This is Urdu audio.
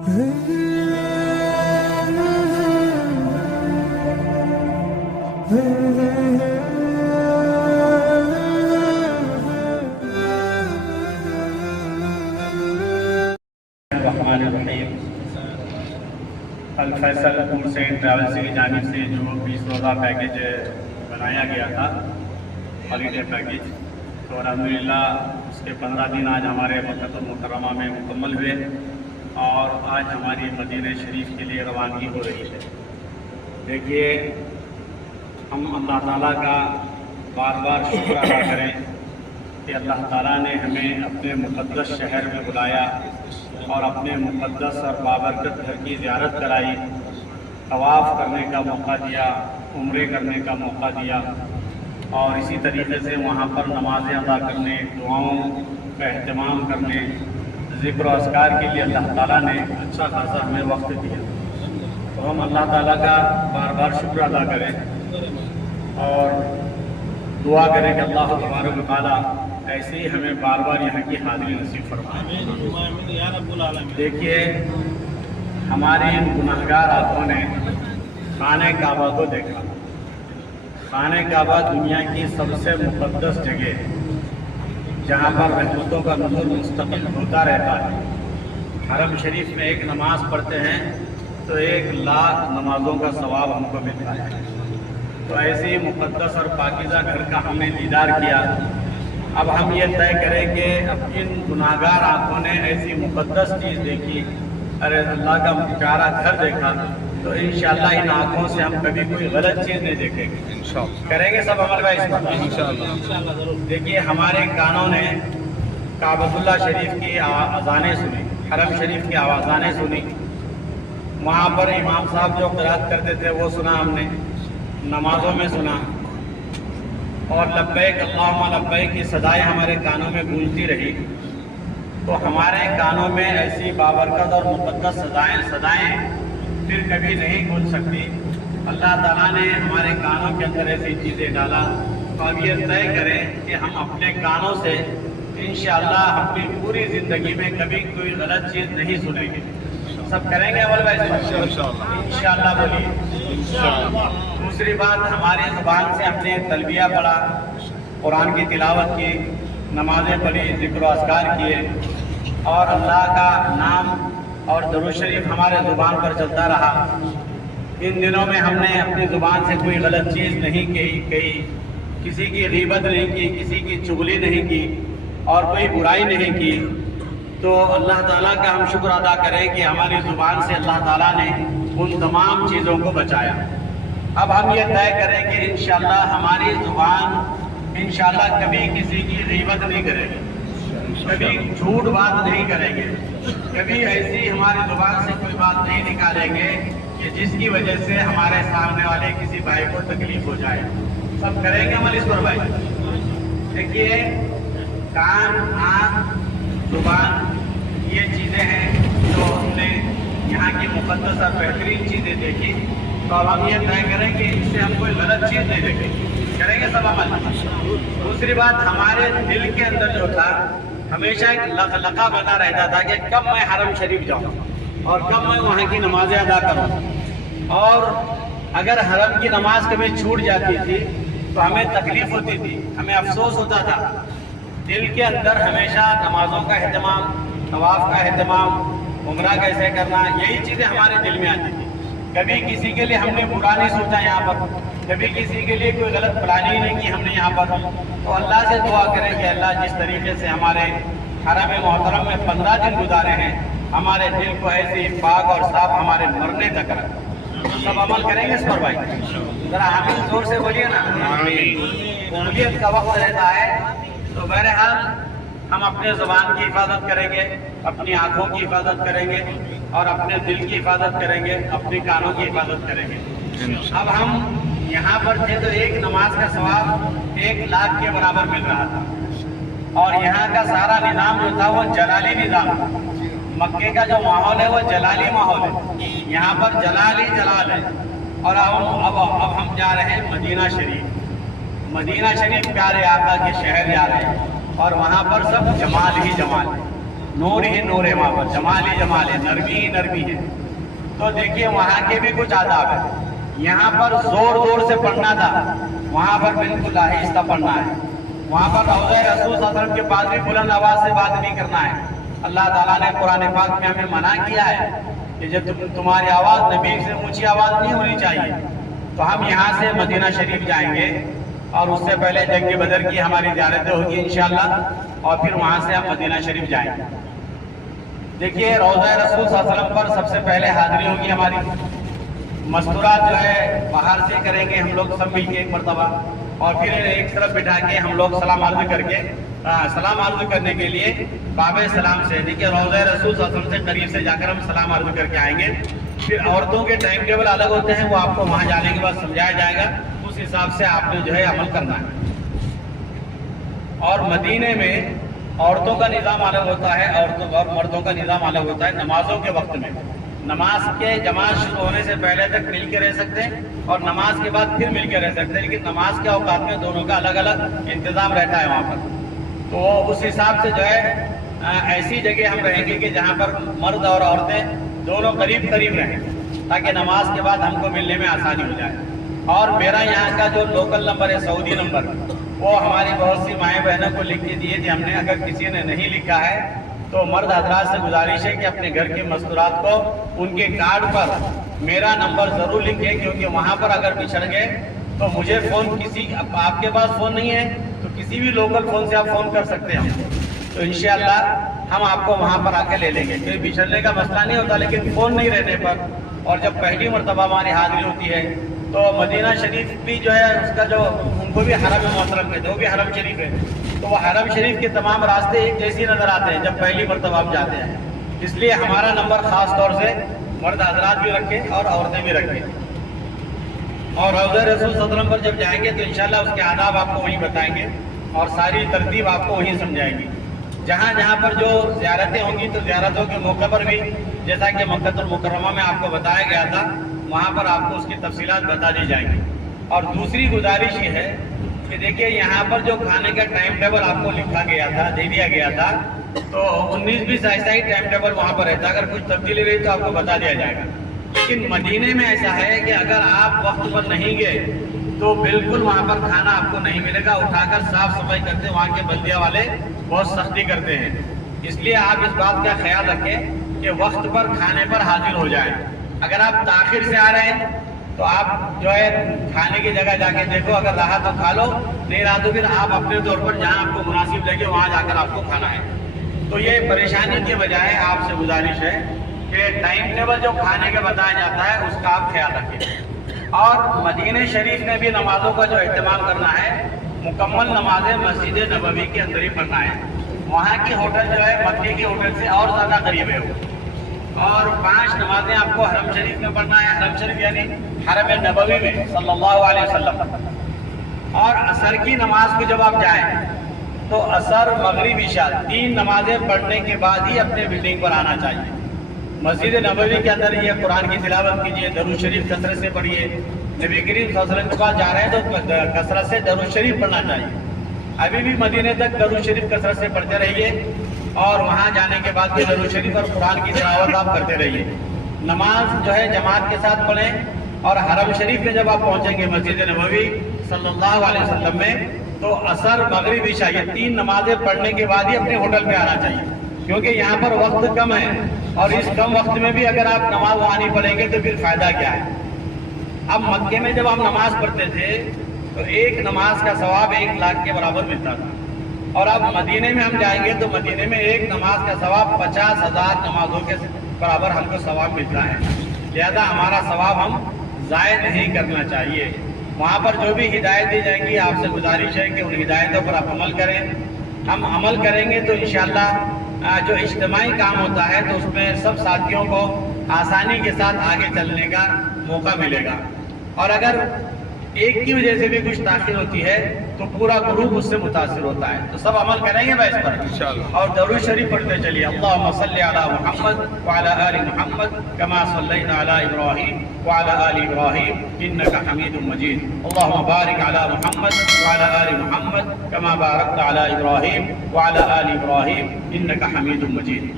الفیصل ٹورز اینڈ ٹریولز کی جانب سے جو 20 روزہ پیکیج بنایا گیا تھا ہالیڈے پیکیج، تو الحمدللہ اس کے 15 دن آج ہمارے مکہ المکرمہ میں مکمل ہوئے اور آج ہماری مدینہ شریف کے لیے روانگی ہو رہی ہے۔ دیکھیے، ہم اللہ تعالیٰ کا بار بار شکر ادا کریں کہ اللہ تعالیٰ نے ہمیں اپنے مقدس شہر میں بلایا اور اپنے مقدس اور بابرکت گھر کی زیارت کرائی، طواف کرنے کا موقع دیا، عمرے کرنے کا موقع دیا، اور اسی طریقے سے وہاں پر نمازیں ادا کرنے، دعاؤں کا اہتمام کرنے، ذکر و اذکار کے لیے اللہ تعالیٰ نے اچھا خاصا ہمیں وقت دیا۔ تو ہم اللہ تعالیٰ کا بار بار شکر ادا کریں اور دعا کریں کہ اللہ تبارک و تعالیٰ ایسے ہی ہمیں بار بار یہاں کی حاضری نصیب فرمائے۔ دیکھیے، ہماری ان گناہگار آنکھوں نے خانہ کعبہ کو دیکھا۔ خانہ کعبہ دنیا کی سب سے مقدس جگہ ہے جہاں پر رحمتوں کا نزول مستقل ہوتا رہتا ہے۔ حرم شریف میں ایک نماز پڑھتے ہیں تو 1,00,000 نمازوں کا ثواب ہم کو ملتا ہے۔ تو ایسے ہی مقدس اور پاکیزہ گھر کا ہم نے دیدار کیا۔ اب ہم یہ طے کریں کہ اب ان گناہگار آنکھوں نے ایسی مقدس چیز دیکھی، ارے اللہ کا پیارا گھر دیکھا، تو انشاءاللہ ان آنکھوں سے ہم کبھی کوئی غلط چیز نہیں دیکھیں گے۔ کریں گے سب عمل بھائی اس پر؟ انشاءاللہ ضرور۔ دیکھیے، ہمارے کانوں نے کعبۃ اللہ شریف کی اذانیں سنی، حرم شریف کی آوازانیں سنی، وہاں پر امام صاحب جو قرات کرتے تھے وہ سنا ہم نے، نمازوں میں سنا، اور لبیک اللہم لبیک کی صدائیں ہمارے کانوں میں گونجتی رہی۔ تو ہمارے کانوں میں ایسی بابرکت اور مقدس صدائیں پھر کبھی نہیں گونج سکتی۔ اللہ تعالیٰ نے ہمارے کانوں کے اندر ایسی چیزیں ڈالا، تو اب یہ طے کریں کہ ہم اپنے کانوں سے انشاءاللہ اپنی پوری زندگی میں کبھی کوئی غلط چیز نہیں سنیں گے۔ سب کریں گے عمل بھائی؟ انشاءاللہ بولیے۔ دوسری بات، ہماری زبان سے ہم نے تلبیہ پڑھا، قرآن کی تلاوت کی، نمازیں پڑھی، ذکر و اذکار کیے، اور اللہ کا نام اور درود شریف ہمارے زبان پر چلتا رہا۔ ان دنوں میں ہم نے اپنی زبان سے کوئی غلط چیز نہیں کہی، کسی کی غیبت نہیں کی، کسی کی چغلی نہیں کی، اور کوئی برائی نہیں کی۔ تو اللہ تعالیٰ کا ہم شکر ادا کریں کہ ہماری زبان سے اللہ تعالیٰ نے ان تمام چیزوں کو بچایا۔ اب ہم یہ طے کریں کہ انشاءاللہ ہماری زبان انشاءاللہ کبھی کسی کی غیبت نہیں کرے گی، کبھی جھوٹ بات نہیں کریں گے، کبھی ایسی ہماری زبان سے کوئی بات نہیں نکالیں گے کہ جس کی وجہ سے ہمارے سامنے والے کسی بھائی کو تکلیف ہو جائے۔ سب کریں گے عمل اس پر بھائی؟ دیکھیے، کان، آنکھ، زبان، یہ چیزیں ہیں جو ہم نے یہاں کی مقدس اور بہترین چیزیں دیکھی۔ تو اب ہم یہ طے کریں کہ اس سے ہم کوئی غلط چیز نہیں دیکھیں گے۔ کریں گے سب عمل؟ دوسری بات، ہمارے دل کے اندر جو تھا ہمیشہ ایک لقا بنا رہتا تھا کہ کب میں حرم شریف جاؤں اور کب میں وہاں کی نمازیں ادا کروں، اور اگر حرم کی نماز کبھی چھوٹ جاتی تھی تو ہمیں تکلیف ہوتی تھی، ہمیں افسوس ہوتا تھا۔ دل کے اندر ہمیشہ نمازوں کا اہتمام، طواف کا اہتمام، عمرہ کیسے کرنا، یہی چیزیں ہمارے دل میں آتی تھی۔ کبھی کسی کے لیے ہم نے برا نہیں سوچا یہاں پر، کبھی کسی کے لیے کوئی غلط پلاننگ نہیں کی ہم نے یہاں پر۔ تو اللہ سے دعا کریں کہ اللہ جس طریقے سے ہمارے حرم محترم میں 15 دن گزارے ہیں، ہمارے دل کو ایسے ہی پاک اور صاف ہمارے مرنے تک رکھے۔ سب عمل کریں گے اس پر بھائی؟ ذرا آمین زور سے بولیے نا۔ قبولیت کا وقت رہتا ہے، تو بہرحال ہم اپنے زبان کی حفاظت کریں گے، اپنی آنکھوں کی حفاظت کریں گے، اور اپنے دل کی حفاظت کریں گے، اپنی کانوں کی حفاظت کریں گے۔ اب ہم یہاں پر تھے تو ایک نماز کا ثواب 1,00,000 کے برابر مل رہا تھا، اور یہاں کا سارا نظام جو تھا وہ جلالی نظام تھا۔ مکے کا جو ماحول ہے وہ جلالی ماحول ہے، یہاں پر جلال ہی جلال ہے۔ اور اب ہم جا رہے ہیں مدینہ شریف۔ مدینہ شریف پیارے آقا کے شہر جا رہے ہیں، اور وہاں پر سب جمال ہی جمال ہے۔ نور ہی نور ہے وہاں پر، جمال ہی جمال ہے، نرمی ہی نرمی ہے۔ تو دیکھیے وہاں کے بھی کچھ آداب ہے۔ یہاں پر زور زور سے پڑھنا تھا، وہاں پر بالکل آہستہ پڑھنا ہے۔ وہاں پر روضہ رسول صلی اللہ علیہ وسلم کے پاس بھی بلند آواز سے بات نہیں کرنا ہے۔ اللہ تعالیٰ نے قرآن پاک میں ہمیں منع کیا ہے کہ جب تمہاری آواز نبی سے اونچی آواز نہیں ہونی چاہیے۔ تو ہم یہاں سے مدینہ شریف جائیں گے اور اس سے پہلے جنگ بدر کی ہماری زیارتیں ہوگی انشاءاللہ، اور پھر وہاں سے ہم مدینہ شریف جائیں گے۔ دیکھیے روضہ رسول صلی اللہ علیہ وسلم پر سب سے پہلے حاضری ہوگی ہماری، مستورات جو ہے باہر سے کریں گے ہم لوگ سب مل کے ایک مرتبہ، اور پھر ایک طرف بٹھا کے ہم لوگ سلام عرض کر کے سلام عرض کرنے کے لیے باب سلام سے، دیکھیے روضہ رسول صلی اللہ علیہ وسلم سے قریب سے جا کر ہم سلام عرض کر کے آئیں گے۔ پھر عورتوں کے ٹائم ٹیبل الگ ہوتے ہیں، وہ آپ کو وہاں جانے کے بعد سمجھایا جائے گا، اس حساب سے آپ نے جو ہے عمل کرنا ہے۔ اور مدینے میں عورتوں کا نظام الگ ہوتا ہے، عورتوں اور مردوں کا نظام الگ ہوتا ہے۔ نمازوں کے وقت میں نماز کے جماعت شروع ہونے سے پہلے تک مل کے رہ سکتے ہیں، اور نماز کے بعد پھر مل کے رہ سکتے ہیں، لیکن نماز کے اوقات میں دونوں کا الگ الگ انتظام رہتا ہے وہاں پر۔ تو اس حساب سے جو ہے ایسی جگہ ہم رہیں گے کہ جہاں پر مرد اور عورتیں دونوں قریب قریب رہیں، تاکہ نماز کے بعد ہم کو ملنے میں آسانی ہو جائے۔ اور میرا یہاں کا جو لوکل نمبر ہے، سعودی نمبر، وہ ہماری بہت سی مائیں بہنوں کو لکھ کے دیے تھے ہم نے۔ اگر کسی نے نہیں لکھا ہے تو مرد حضرات سے گزارش ہے کہ اپنے گھر کے مستورات کو ان کے کارڈ پر میرا نمبر ضرور لکھیں، کیونکہ وہاں پر اگر بچھڑ گئے تو مجھے فون آپ کے پاس فون نہیں ہے تو کسی بھی لوکل فون سے آپ فون کر سکتے ہیں، تو انشاءاللہ ہم آپ کو وہاں پر آ کے لے لیں گے۔ کوئی بچھڑنے کا مسئلہ نہیں ہوتا، لیکن فون نہیں رہنے پر، اور جب پہلی مرتبہ ہماری حاضری ہوتی ہے تو مدینہ شریف بھی جو ہے اس کا جو ان کو بھی حرم محترم ہے، جو بھی حرم شریف ہے، تو وہ حرم شریف کے تمام راستے ایک جیسی نظر آتے ہیں جب پہلی مرتبہ ہم جاتے ہیں۔ اس لیے ہمارا نمبر خاص طور سے مرد حضرات بھی رکھیں اور عورتیں بھی رکھیں۔ اور روضہ رسول صلی اللہ علیہ وسلم پر جب جائیں گے تو انشاءاللہ اس کے آداب آپ کو وہیں بتائیں گے، اور ساری ترتیب آپ کو وہیں سمجھائیں گی۔ جہاں جہاں پر جو زیارتیں ہوں گی تو زیارتوں کے موقع پر بھی جیسا کہ مکہ المکرمہ میں آپ کو بتایا گیا تھا، وہاں پر آپ کو اس کی تفصیلات بتا دی جائیں گی۔ اور دوسری گزارش یہ ہے کہ دیکھیے یہاں پر جو کھانے کا ٹائم ٹیبل آپ کو لکھا گیا تھا، دے دیا گیا تھا، تو 19-20 ایسا ہی ٹائم ٹیبل وہاں پر رہتا، اگر کچھ تبدیلی رہی تو آپ کو بتا دیا جائے گا۔ لیکن مدینے میں ایسا ہے کہ اگر آپ وقت پر نہیں گئے تو بالکل وہاں پر کھانا آپ کو نہیں ملے گا، اٹھا کر صاف صفائی کرتے ہیں، وہاں کے بلدیہ والے بہت سختی کرتے ہیں۔ اس لیے آپ اس بات کا خیال رکھیں کہ وقت پر کھانے پر حاضر ہو جائیں۔ اگر آپ تاخیر سے آ رہے ہیں تو آپ جو ہے کھانے کی جگہ جا کے دیکھو، اگر رہا تو کھا لو، نہیں رہا تو پھر آپ اپنے طور پر جہاں آپ کو مناسب لگے وہاں جا کر آپ کو کھانا ہے۔ تو یہ پریشانی کے بجائے آپ سے گزارش ہے کہ ٹائم ٹیبل جو کھانے کا بتایا جاتا ہے اس کا آپ خیال رکھیں۔ اور مدینہ شریف میں بھی نمازوں کا جو اہتمام کرنا ہے، مکمل نمازیں مسجد نبوی کے اندر ہی پڑھنا ہے۔ وہاں کی ہوٹل جو ہے مکے کی ہوٹل سے اور زیادہ قریب ہے وہ، اور 5 نمازیں آپ کو حرم شریف میں پڑھنا ہے، حرم شریف یعنی حرم نبوی میں صلی اللہ علیہ وسلم۔ اور عصر کی نماز کو جب آپ جائیں تو عصر، مغرب، عشاء 3 نمازیں پڑھنے کے بعد ہی اپنے بلڈنگ پر آنا چاہیے۔ مسجد نبوی کے اندر یہ قرآن کی تلاوت کیجیے، درود شریف کثرت سے پڑھیے۔ نبی کریم صلی اللہ علیہ وسلم کے پاس جا رہے ہیں تو کثرت سے درود شریف پڑھنا چاہیے۔ ابھی بھی مدینے تک درود شریف کثرت سے پڑھتے رہیے، اور وہاں جانے کے بعد بھی درود شریف اور قرآن کی تلاوت آپ کرتے رہیے۔ نماز جو ہے جماعت کے ساتھ پڑھیں، اور حرم شریف میں جب آپ پہنچیں گے مسجد نبوی صلی اللہ علیہ وسلم میں، تو عصر، مغرب، عشاء یہ 3 نمازیں پڑھنے کے بعد ہی اپنے ہوٹل پہ آنا چاہیے، کیونکہ یہاں پر وقت کم ہے، اور اس کم وقت میں بھی اگر آپ نماز وہاں نہیں پڑھیں گے تو پھر فائدہ کیا ہے۔ اب مکے میں جب ہم نماز پڑھتے تھے تو ایک نماز کا ثواب 1 لاکھ کے برابر ملتا تھا، اور اب مدینے میں ہم جائیں گے تو مدینے میں ایک نماز کا ثواب 50,000 نمازوں کے برابر ہم کو ثواب ملتا ہے۔ لہذا ہمارا ثواب ہم ضائع نہیں کرنا چاہیے۔ وہاں پر جو بھی ہدایت دی جائیں گی آپ سے گزارش ہے کہ ان ہدایتوں پر آپ عمل کریں۔ ہم عمل کریں گے تو انشاءاللہ جو اجتماعی کام ہوتا ہے تو اس میں سب ساتھیوں کو آسانی کے ساتھ آگے چلنے کا موقع ملے گا۔ اور اگر ایک کی وجہ سے بھی کچھ تاخیر ہوتی ہے تو پورا گروپ اس سے متاثر ہوتا ہے. تو سب عمل کریں گے بھائی اس پر انشاءاللہ, اور درود شریف پڑھتے چلیے. اللہم صلی علی محمد وعلی آل محمد کما صلیت علی ابراہیم وعلی آل ابراہیم انک حمید مجید. اللہم بارک علی محمد وعلی آل محمد کما بارکت علی ابراہیم وعلی آل ابراہیم انک حمید مجید.